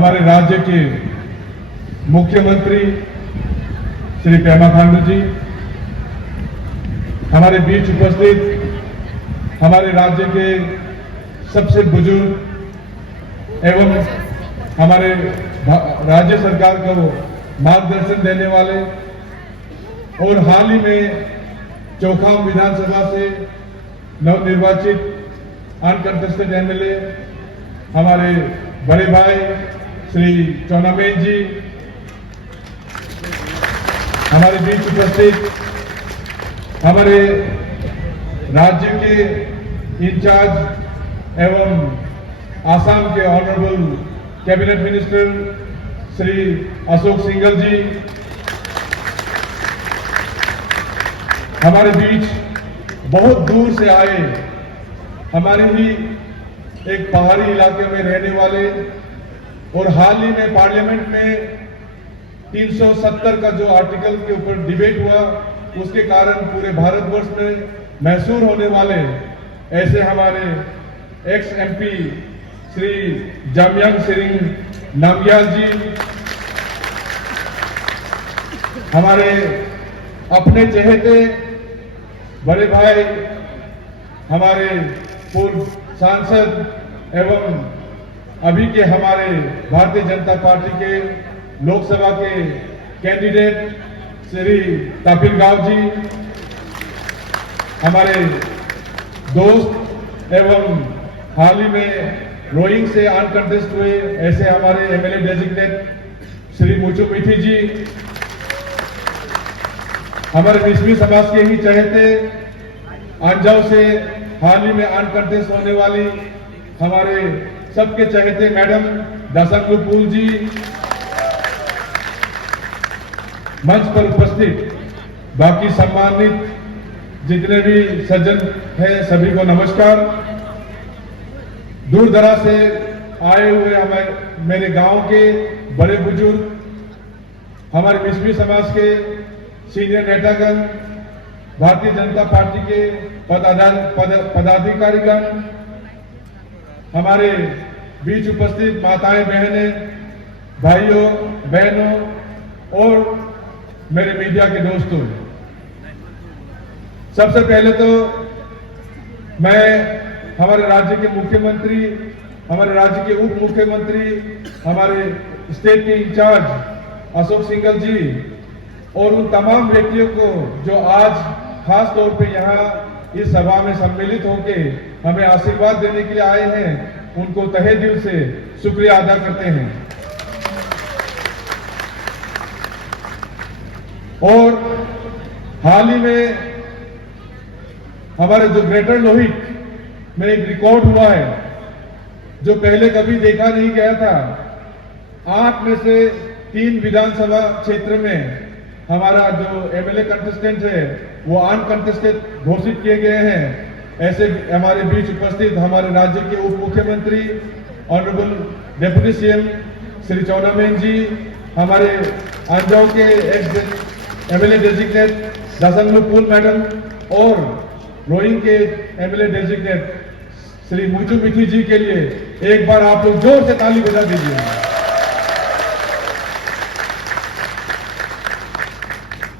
हमारे राज्य के मुख्यमंत्री श्री पेमा खांडू जी, हमारे बीच उपस्थित हमारे राज्य के सबसे बुजुर्ग एवं हमारे राज्य सरकार को मार्गदर्शन देने वाले और हाल ही में चौखाम विधानसभा से नवनिर्वाचित अनकंटेस्टेड एमएलए हमारे बड़े भाई श्री चौनामेन जी, हमारे बीच उपस्थित हमारे राज्य के इंचार्ज एवं आसाम के honourable cabinet minister Shri Ashok Singhal ji, हमारे बीच बहुत दूर से आए हमारे ही एक पहाड़ी इलाके में रहने वाले और हाल ही में पार्लियामेंट में 370 का जो आर्टिकल के ऊपर डिबेट हुआ उसके कारण पूरे भारतवर्ष में महसूर होने वाले ऐसे हमारे एक्स एमपी श्री जामयांग सेरिंग नामग्याल जी, हमारे अपने चहेते बड़े भाई हमारे पूर्व सांसद एवं अभी के हमारे भारतीय जनता पार्टी के लोकसभा के कैंडिडेट श्री तापिर गाव जी, हमारे दोस्त एवं हाल ही में रोइंग से अनकंटेस्ट हुए ऐसे हमारे एमएलए डेजिग्नेट श्री मुचु मिठी जी, हमारे मिश्मी समाज के ही चहेते अंजाव से हाल ही में अनकंटेस्ट होने वाली हमारे सबके चहेते मैडम दासंगलू पुल जी, मंच पर उपस्थित बाकी सम्मानित जितने भी सज्जन हैं सभी को नमस्कार। दूर दराज से आए हुए हमारे मेरे गांव के बड़े बुजुर्ग, हमारे मिश्मी समाज के सीनियर नेतागण, भारतीय जनता पार्टी के पदाधिकारीगण, हमारे बीच उपस्थित माताएं बहनें, भाइयों बहनों और मेरे मीडिया के दोस्तों, सबसे पहले तो मैं हमारे राज्य के मुख्यमंत्री, हमारे राज्य के उप मुख्यमंत्री, हमारे स्टेट के इंचार्ज अशोक सिंघल जी और उन तमाम व्यक्तियों को जो आज खास तौर पे यहाँ इस सभा में सम्मिलित होके हमें आशीर्वाद देने के लिए आए हैं, उनको तहे दिल से शुक्रिया अदा करते हैं। और हाल ही में हमारे जो ग्रेटर लोहित में एक रिकॉर्ड हुआ है जो पहले कभी देखा नहीं गया था। 8 में से 3 विधानसभा क्षेत्र में हमारा जो एमएलए कंटेस्टेंट है वो अनकंटेस्टेड घोषित किए गए हैं। ऐसे हमारे बीच उपस्थित हमारे राज्य के उप मुख्यमंत्री ऑनरेबल डेप्यूटी सीएम श्री चौनामेन जी, हमारे अंजाव के एक्स एमएलए डेजिग्नेट दासंगलू पुल मैडम और रोइंग के एमएलए डेजिग्नेट श्री मुचु मिठी जी के लिए एक बार आप लोग जोर से ताली बजा दीजिए।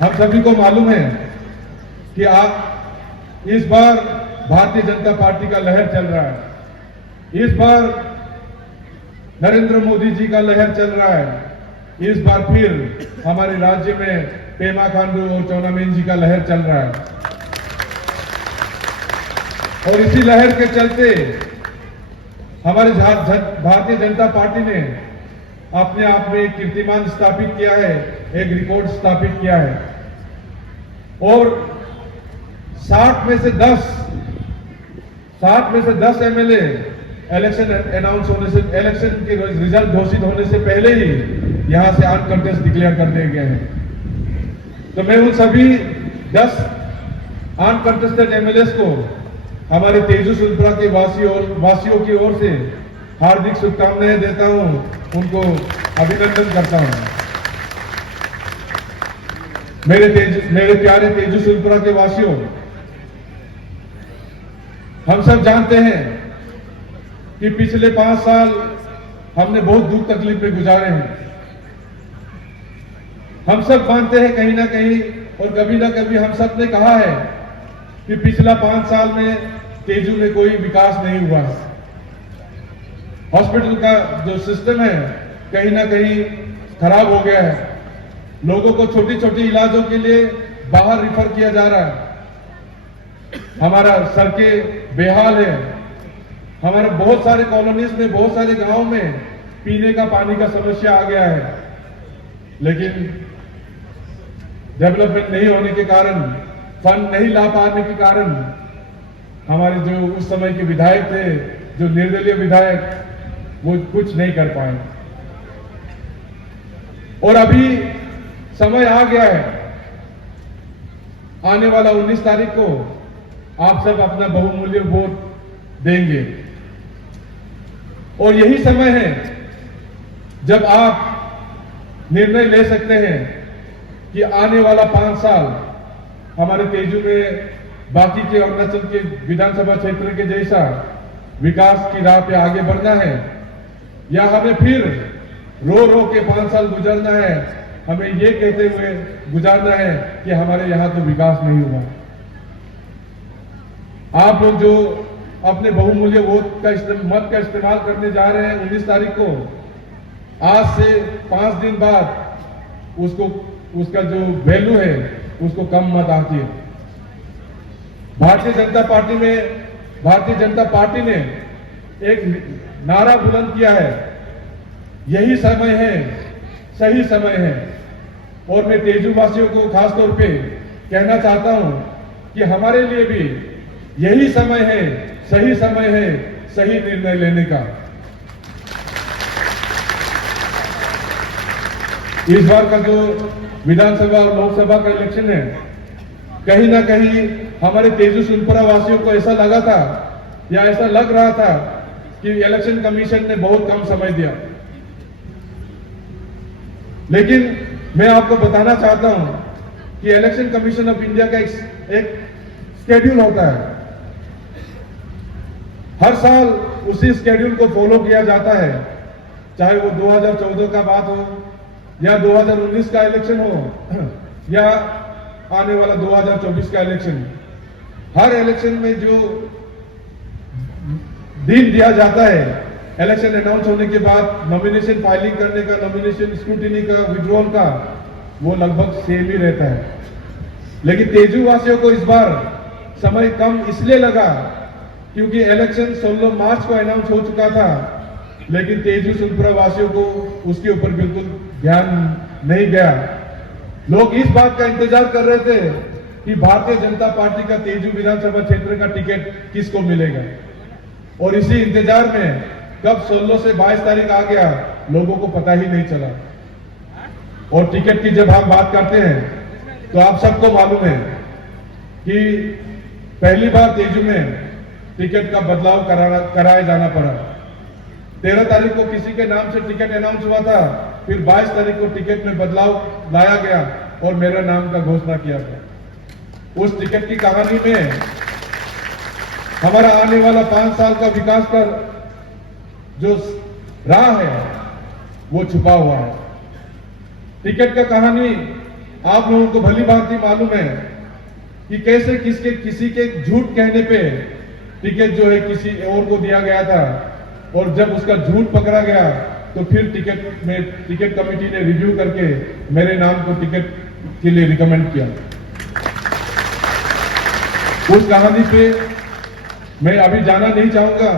हम सभी को मालूम है कि आप इस बार भारतीय जनता पार्टी का लहर चल रहा है, इस बार नरेंद्र मोदी जी का लहर चल रहा है, इस बार फिर हमारे राज्य में पेमा खांडू और चौनामेन जी का लहर चल रहा है। और इसी लहर के चलते हमारे भारतीय जनता पार्टी ने अपने आप में एक कीर्तिमान स्थापित किया है, एक रिकॉर्ड स्थापित किया है और 60 में से 10 एमएलए इलेक्शन अनाउंस होने से, इलेक्शन के रिजल्ट घोषित होने से पहले ही यहां से अनकंटेस्ट डिक्लेयर कर दिए गए हैं। तो मैं उन सभी 10 अनकंटेस्टेड एमएलए को हमारे तेजू सुल्परा के वासियों की ओर से हार्दिक शुभकामनाएं देता हूं, उनको अभिनंदन करता हूं। मेरे प्यारे तेजू सुल्परा के वासियों, हम सब जानते हैं कि पिछले 5 साल हमने बहुत दुख तकलीफ में गुजारे हैं। हम सब मानते हैं कहीं ना कहीं और कभी ना कभी हम सब ने कहा है कि पिछला 5 साल में तेजू में कोई विकास नहीं हुआ। हॉस्पिटल का जो सिस्टम है कहीं ना कहीं खराब हो गया है। लोगों को छोटी छोटी इलाजों के लिए बाहर रिफर किया जा रहा है। हमारा सड़कें बेहाल है। हमारे बहुत सारे कॉलोनीज में, बहुत सारे गांव में पीने का पानी का समस्या आ गया है। लेकिन डेवलपमेंट नहीं होने के कारण, फंड नहीं ला पाने के कारण हमारे जो उस समय के विधायक थे, जो निर्दलीय विधायक, वो कुछ नहीं कर पाए। और अभी समय आ गया है, आने वाला 19 तारीख को आप सब अपना बहुमूल्य वोट देंगे और यही समय है जब आप निर्णय ले सकते हैं कि आने वाला 5 साल हमारे तेजू में बाकी के अरुणाचल के विधानसभा क्षेत्र के जैसा विकास की राह पे आगे बढ़ना है या हमें फिर रो रो के 5 साल गुजरना है, हमें ये कहते हुए गुजारना है कि हमारे यहां तो विकास नहीं हुआ। आप लोग जो अपने बहुमूल्य वोट का मत का इस्तेमाल करने जा रहे हैं 19 तारीख को, आज से 5 दिन बाद उसका जो वैल्यू है उसको कम मत आती है। भारतीय जनता पार्टी ने एक नारा बुलंद किया है, यही समय है, सही समय है। और मैं तेजू वासियों को खासतौर पे कहना चाहता हूं कि हमारे लिए भी यही समय है, सही निर्णय लेने का। इस बार का जो विधानसभा और लोकसभा का इलेक्शन है, कहीं ना कहीं हमारे तेजू सुनपुरा वासियों को ऐसा लगा था या ऐसा लग रहा था कि इलेक्शन कमीशन ने बहुत कम समय दिया। लेकिन मैं आपको बताना चाहता हूं कि इलेक्शन कमीशन ऑफ इंडिया का एक स्केड्यूल होता है। हर साल उसी स्केड्यूल को फॉलो किया जाता है, चाहे वो 2014 का बात हो या 2019 का इलेक्शन हो या आने वाला 2024 का इलेक्शन। हर इलेक्शन में जो दिन दिया जाता है, इलेक्शन अनाउंस होने के बाद नॉमिनेशन फाइलिंग करने का, नॉमिनेशन स्क्रूटिनी का, विड्रॉल का, वो लगभग सेम ही रहता है। लेकिन तेजू वासियों को इस बार समय कम इसलिए लगा क्योंकि इलेक्शन 16 मार्च को अनाउंस हो चुका था, लेकिन तेजू सुनपुरा वासियों को उसके ऊपर बिल्कुल ध्यान नहीं गया। लोग इस बात का इंतजार कर रहे थे कि भारतीय जनता पार्टी का तेजू विधानसभा क्षेत्र का टिकट किसको मिलेगा, और इसी इंतजार में कब 16 से 22 तारीख आ गया, लोगों को पता ही नहीं चला। और टिकट की जब हम बात करते हैं तो आप सबको मालूम है कि पहली बार तेजू में टिकट का बदलाव कराया जाना पड़ा। 13 तारीख को किसी के नाम से टिकट अनाउंस हुआ था, फिर 22 तारीख को टिकट में बदलाव लाया गया और मेरा नाम का घोषणा किया गया। उस टिकट की कहानी में हमारा आने वाला 5 साल का विकास का जो राह है वो छुपा हुआ है। टिकट का कहानी आप लोगों को भली भांति मालूम है कि कैसे किसी के झूठ कहने पे टिकट जो है किसी और को दिया गया था, और जब उसका झूठ पकड़ा गया तो फिर टिकट कमेटी ने रिव्यू करके मेरे नाम को टिकट के लिए रिकमेंड किया। उस कहानी पे मैं अभी जाना नहीं चाहूंगा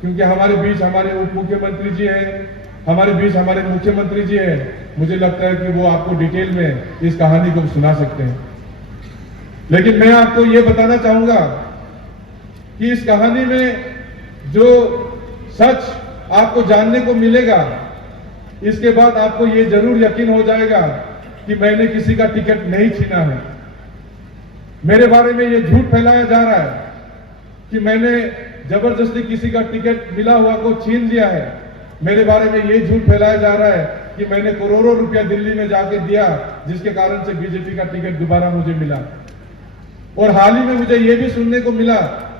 क्योंकि हमारे बीच हमारे उप मुख्यमंत्री जी हैं, हमारे बीच हमारे मुख्यमंत्री जी हैं। मुझे लगता है कि वो आपको डिटेल में इस कहानी को सुना सकते हैं। लेकिन मैं आपको ये बताना चाहूंगा कि इस कहानी में जो सच आपको जानने को मिलेगा, इसके बाद आपको ये जरूर यकीन हो जाएगा कि मैंने किसी का टिकट नहीं छीना है। मेरे बारे में ये झूठ फैलाया जा रहा है कि मैंने जबरदस्ती किसी का टिकट मिला हुआ को छीन लिया है। मेरे बारे में ये झूठ फैलाया जा रहा है कि मैंने करोड़ों रुपया दिल्ली में जाके दिया, जिसके कारण से बीजेपी का टिकट दोबारा मुझे मिला। और हाल ही में मुझे ये भी सुनने को मिला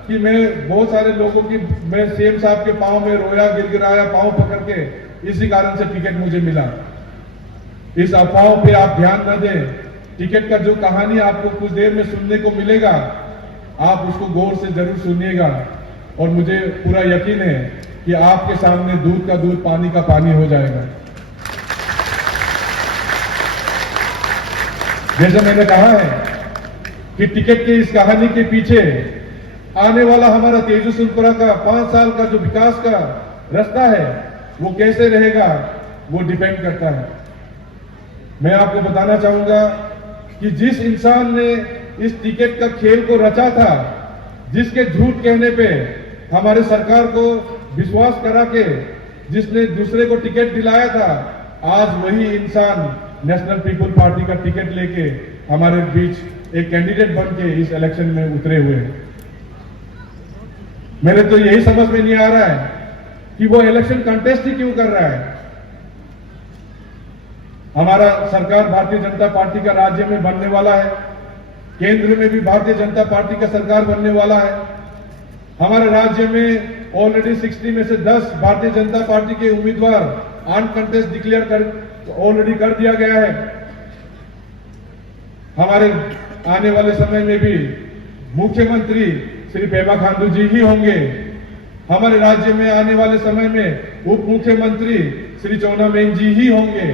कि मैं बहुत सारे लोगों की मैं सीएम साहब के पांव में रोया, गिड़गिड़ाया, पांव पकड़ के, इसी कारण से टिकट मुझे मिला। इस अफवाहों पे आप ध्यान न दें। टिकट का जो कहानी आपको कुछ देर में सुनने को मिलेगा, आप उसको गौर से जरूर सुनिएगा, और मुझे पूरा यकीन है कि आपके सामने दूध का दूध, पानी का पानी हो जाएगा। जैसा मैंने कहा है कि टिकट की इस कहानी के पीछे आने वाला हमारा तेजू-सुरपुरा का 5 साल का जो विकास का रास्ता है, वो कैसे रहेगा, वो डिपेंड करता है। मैं आपको बताना चाहूंगा कि जिस इंसान ने इस टिकट का खेल को रचा था, जिसके झूठ कहने पे हमारे सरकार को विश्वास करा के जिसने दूसरे को टिकट दिलाया था, आज वही इंसान नेशनल पीपुल पार्टी का टिकट लेके हमारे बीच एक कैंडिडेट बन के इस इलेक्शन में उतरे हुए हैं। मेरे तो यही समझ में नहीं आ रहा है कि वो इलेक्शन कंटेस्ट ही क्यों कर रहा है। हमारा सरकार भारतीय जनता पार्टी का राज्य में बनने वाला है, केंद्र में भी भारतीय जनता पार्टी का सरकार बनने वाला है। हमारे राज्य में ऑलरेडी 60 में से 10 भारतीय जनता पार्टी के उम्मीदवार अनकंटेस्ट डिक्लेयर कर दिया गया है। हमारे आने वाले समय में भी मुख्यमंत्री श्री पेमा खांडू जी ही होंगे। हमारे राज्य में आने वाले समय में उप मुख्यमंत्री श्री चौनामेन जी ही होंगे।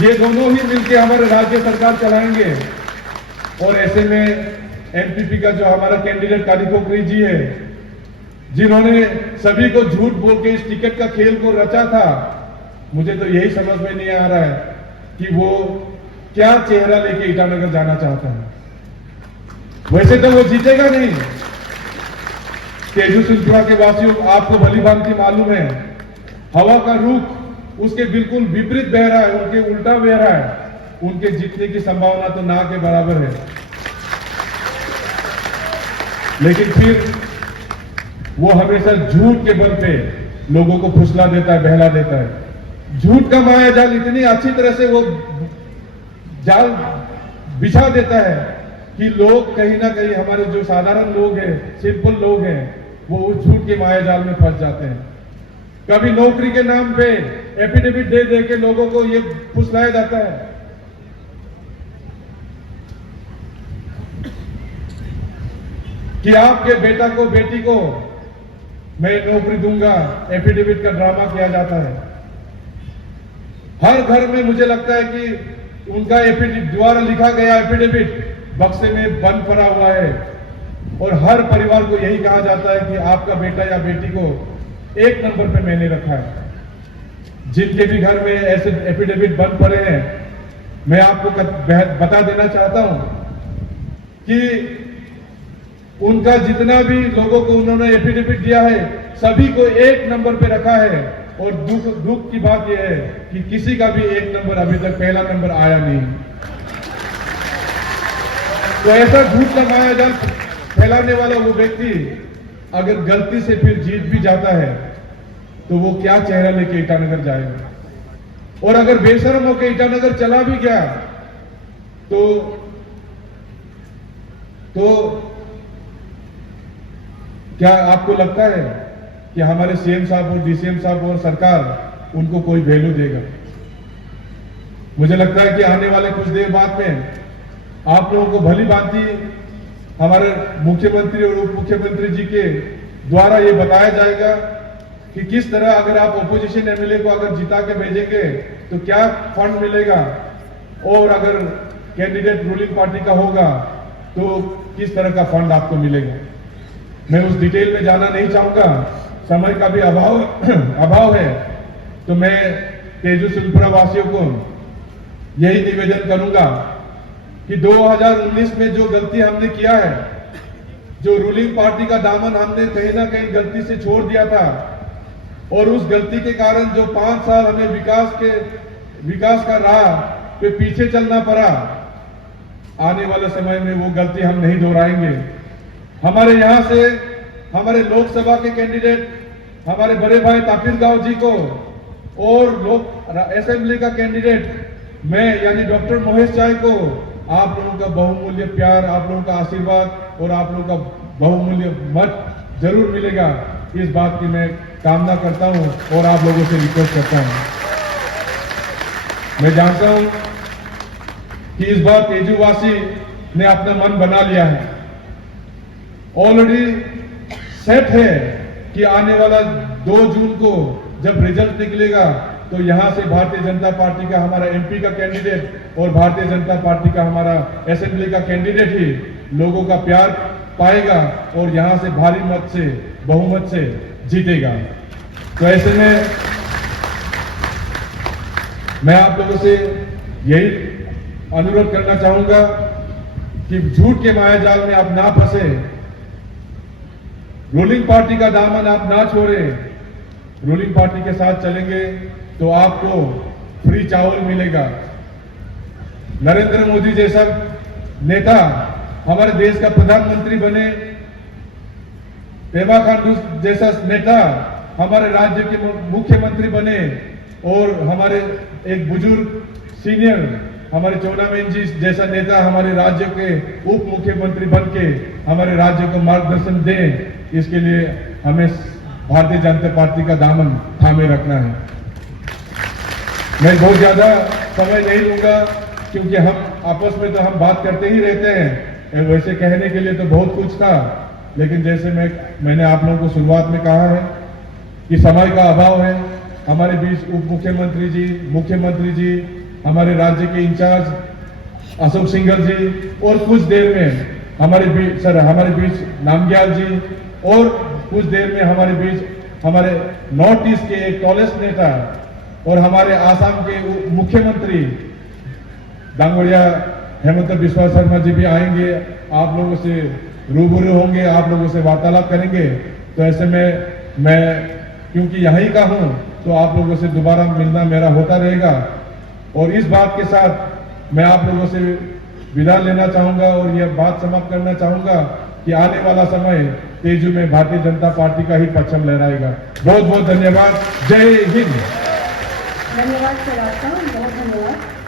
ये दोनों ही मिलकर हमारे राज्य सरकार चलाएंगे। और ऐसे में एनपीपी का जो हमारा कैंडिडेट कालीकोकरी जी है, जिन्होंने सभी को झूठ बोल के इस टिकट का खेल को रचा था, मुझे तो यही समझ में नहीं आ रहा है कि वो क्या चेहरा लेके ईटानगर जाना चाहता है। वैसे तो वो जीतेगा नहीं। तेजू-सुरपुरा के वासियों, आपको भली भांति मालूम है, हवा का रुख उसके बिल्कुल विपरीत बह रहा है, उनके उल्टा बह रहा है। उनके जीतने की संभावना तो ना के बराबर है। लेकिन फिर वो हमेशा झूठ के बल पे लोगों को फुसला देता है, बहला देता है। झूठ का माया जाल इतनी अच्छी तरह से वो जाल बिछा देता है कि लोग कहीं ना कहीं, हमारे जो साधारण लोग हैं, सिंपल लोग हैं, वो उस झूठ के माया जाल में फंस जाते हैं। कभी नौकरी के नाम पे एफिडेविट दे दे के लोगों को ये फुसलाया जाता है कि आपके बेटा को, बेटी को मैं नौकरी दूंगा। एफिडेविट का ड्रामा किया जाता है। हर घर में मुझे लगता है कि उनका एफिडेविट द्वारा लिखा गया एफिडेविट बक्से में बंद पड़ा हुआ है, और हर परिवार को यही कहा जाता है कि आपका बेटा या बेटी को 1 नंबर पे मैंने रखा है। जिनके भी घर में ऐसे एफिडेविट बंद पड़े हैं, मैं आपको बता देना चाहता हूं कि उनका जितना भी लोगों को उन्होंने एफिडेविट दिया है, सभी को 1 नंबर पे रखा है। और दुख की बात यह है कि किसी का भी 1 नंबर अभी तक पहला नंबर आया नहीं। तो ऐसा झूठ का मायाजाल फैलाने वाला वो व्यक्ति अगर गलती से फिर जीत भी जाता है, तो वो क्या चेहरा लेके ईटानगर जाएगा। और अगर बेशर्म होकर ईटानगर चला भी गया तो क्या आपको लगता है कि हमारे सीएम साहब और डीसीएम साहब और सरकार उनको कोई वैल्यू देगा? मुझे लगता है कि आने वाले कुछ देर बाद में आप लोगों को भली भांति हमारे मुख्यमंत्री और उप मुख्यमंत्री जी के द्वारा ये बताया जाएगा कि किस तरह अगर आप ओपोजिशन एमएलए को अगर जिता के भेजेंगे तो क्या फंड मिलेगा, और अगर कैंडिडेट रूलिंग पार्टी का होगा तो किस तरह का फंड आपको मिलेगा। मैं उस डिटेल में जाना नहीं चाहूंगा, समय का भी अभाव है। तो मैं तेजू-सुरपुरा वासियों को यही निवेदन करूंगा कि 2019 में जो गलती हमने किया है, जो रूलिंग पार्टी का दामन हमने कहीं ना कहीं गलती से छोड़ दिया था, और उस गलती के कारण जो 5 साल हमें विकास का राह पे पीछे चलना पड़ा, आने वाले समय में वो गलती हम नहीं दोहराएंगे। हमारे यहां से हमारे लोकसभा के कैंडिडेट हमारे बड़े भाई तापिर गांव जी को, और असेंबली का कैंडिडेट मैं यानी डॉक्टर महेश चाय को आप लोगों का बहुमूल्य प्यार, आप लोगों का आशीर्वाद और आप लोगों का बहुमूल्य मत जरूर मिलेगा, इस बात की मैं कामना करता हूं और आप लोगों से रिक्वेस्ट करता हूं। मैं जानता हूं कि इस बार तेजूवासी ने अपना मन बना लिया है, ऑलरेडी सेट है कि आने वाला 2 जून को जब रिजल्ट निकलेगा तो यहां से भारतीय जनता पार्टी का हमारा एमपी का कैंडिडेट और भारतीय जनता पार्टी का हमारा असेंबली का कैंडिडेट ही लोगों का प्यार पाएगा और यहां से भारी मत से, बहुमत से जीतेगा। तो ऐसे में मैं आप लोगों से यही अनुरोध करना चाहूंगा कि झूठ के मायाजाल में आप ना फंसे, रूलिंग पार्टी का दामन आप ना छोड़े। रूलिंग पार्टी के साथ चलेंगे तो आपको फ्री चावल मिलेगा। नरेंद्र मोदी जैसा नेता हमारे देश का प्रधानमंत्री बने, पेमा खांडू जैसा नेता हमारे राज्य के मुख्यमंत्री बने और हमारे एक बुजुर्ग सीनियर हमारे चौनामेन जी जैसा नेता हमारे राज्य के उप मुख्यमंत्री बन के हमारे राज्य को मार्गदर्शन दें, इसके लिए हमें भारतीय जनता पार्टी का दामन थामे रखना है। मैं बहुत ज्यादा समय नहीं लूंगा क्योंकि हम आपस में तो हम बात करते ही रहते हैं, वैसे कहने के लिए तो बहुत कुछ था, लेकिन जैसे मैंने आप लोगों को शुरुआत में कहा है कि समय का अभाव है। हमारे बीच उप मुख्यमंत्री जी, मुख्यमंत्री जी, हमारे राज्य के इंचार्ज अशोक सिंघल जी और कुछ देर में हमारे बीच नामग्याल जी और कुछ देर में हमारे बीच हमारे नॉर्थ ईस्ट के एक टॉलेस्ट नेता और हमारे आसाम के मुख्यमंत्री दांगोड़िया हेमंत बिस्वा शर्मा जी भी आएंगे, आप लोगों से रूबरू होंगे, आप लोगों से वार्तालाप करेंगे। तो ऐसे में मैं क्योंकि यहीं का हूं तो आप लोगों से दोबारा मिलना मेरा होता रहेगा और इस बात के साथ मैं आप लोगों से विदा लेना चाहूंगा और यह बात समाप्त करना चाहूंगा कि आने वाला समय तेजू में भारतीय जनता पार्टी का ही परचम लहराएगा। बहुत बहुत धन्यवाद। जय हिंद। धन्यवाद सर आपका, बहुत धन्यवाद।